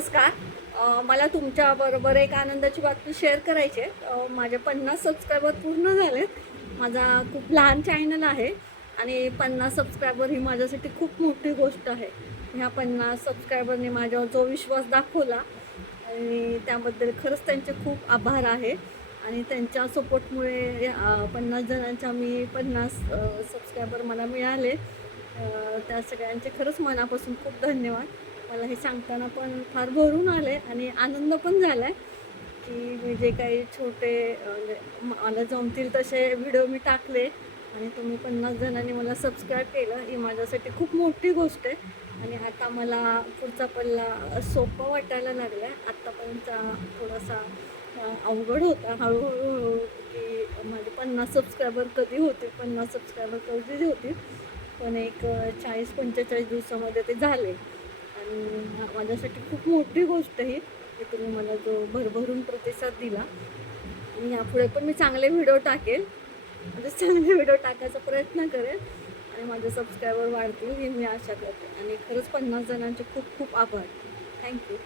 नमस्कार. मला तुमच्याबरोबर एक आनंदाची बातमी शेअर करायची आहे. माझे 50 सबस्क्रायबर पूर्ण झालेत. माझा खूप लहान चॅनल आहे आणि 50 सबस्क्रायबर ही माझ्यासाठी खूप मोठी गोष्ट आहे. ह्या 50 सबस्क्रायबरने माझ्यावर जो विश्वास दाखवला आणि त्याबद्दल खरंच त्यांचे खूप आभार आहे आणि त्यांच्या सपोर्टमुळे 50 जणांच्या मी 50 सबस्क्रायबर मला मिळाले. त्या सगळ्यांचे खरंच मनापासून खूप धन्यवाद. मला हे सांगताना पण फार भरून आले आणि आनंद पण झाला आहे की मी जे काही छोटे म्हणजे मला जमतील तसे व्हिडिओ मी टाकले आणि तुम्ही 50 जणांनी मला सबस्क्राईब केलं ही माझ्यासाठी खूप मोठी गोष्ट आहे. आणि आता मला पुढचा पल्ला सोपा वाटायला लागला आहे. आत्तापर्यंतचा थोडासा अवघड होता. हळूहळू की माझे 50 सबस्क्रायबर कधी होतील, 50 सबस्क्रायबर कधी होतील, पण एक 40-45 दिवसामध्ये ते झाले. आणि माझ्यासाठी खूप मोठी गोष्ट ही की तुम्ही मला जो भरभरून प्रतिसाद दिला आणि यापुढे पण मी चांगले व्हिडिओ टाकेल, म्हणजे चांगले व्हिडिओ टाकायचा प्रयत्न करेल आणि माझे सबस्क्रायबर वाढतील ही मी आशा करते. आणि खरंच 50 जणांचे खूप खूप आभार. थँक्यू.